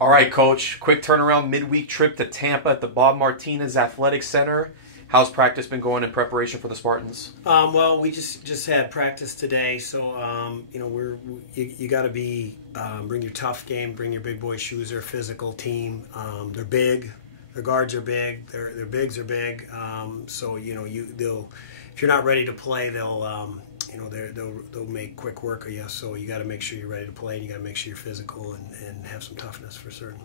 All right, Coach. Quick turnaround midweek trip to Tampa at the Bob Martinez Athletic Center. How's practice been going in preparation for the Spartans? Well, we just had practice today, so you got to bring your tough game, bring your big boy shoes. They're a physical team. They're big. Their guards are big. Their bigs are big. So they'll if you're not ready to play, they'll make quick work of you. So you got to make sure you're ready to play, and you got to make sure you're physical and have some toughness for certain.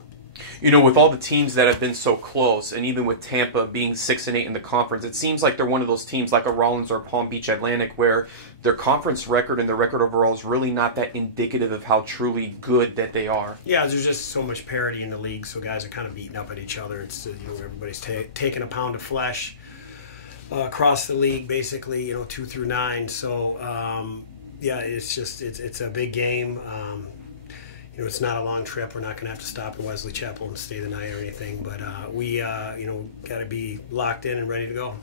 With all the teams that have been so close, and even with Tampa being 6-8 in the conference, it seems like they're one of those teams like a Rollins or a Palm Beach Atlantic where their conference record and their record overall is really not that indicative of how truly good that they are. Yeah, there's just so much parity in the league, so guys are kind of beating up at each other. It's everybody's taking a pound of flesh across the league, basically 2 through 9. So it's a big game. It's not a long trip. We're not going to have to stop in Wesley Chapel and stay the night or anything. But we got to be locked in and ready to go.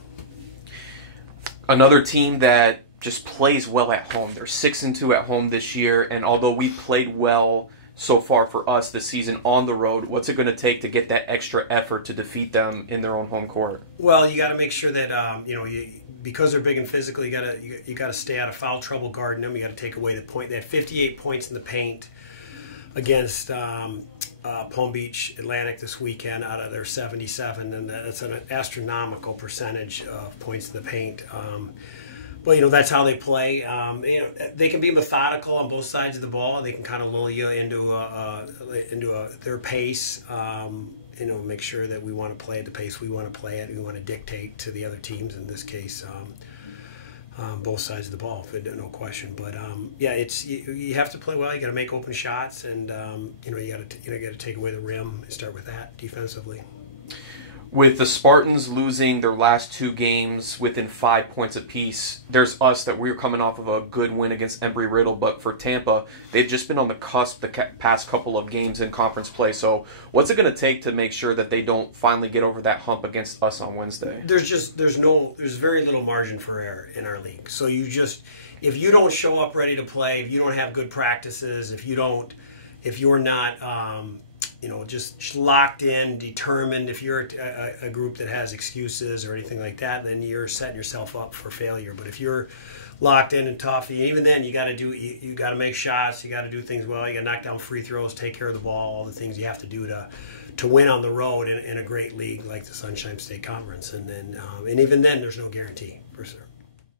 Another team that just plays well at home. They're 6-2 at home this year, and although we played well so far for us this season on the road, what's it going to take to get that extra effort to defeat them in their own home court? Well, you got to make sure that because they're big and physical, you got to stay out of foul trouble guarding them. You got to take away the point. They had 58 points in the paint against Palm Beach Atlantic this weekend out of their 77, and that's an astronomical percentage of points in the paint. But that's how they play. They can be methodical on both sides of the ball. They can kind of lull you into their pace. Make sure that we want to play at the pace we want to play at. We want to dictate to the other teams. In this case, both sides of the ball, no question. But you have to play well. You got to make open shots, and you got to take away the rim and start with that defensively. With the Spartans losing their last 2 games within 5 points apiece, there's us that we're coming off of a good win against Embry-Riddle, but for Tampa, they've just been on the cusp the past couple of games in conference play. So what's it going to take to make sure that they don't finally get over that hump against us on Wednesday? There's very little margin for error in our league. So if you don't show up ready to play, if you don't have good practices, if you're not just locked in, determined. If you're a group that has excuses or anything like that, then you're setting yourself up for failure. But if you're locked in and tough, even then you got to make shots. You got to do things well. You got to knock down free throws, take care of the ball, all the things you have to do to win on the road in a great league like the Sunshine State Conference. And even then, there's no guarantee for sure.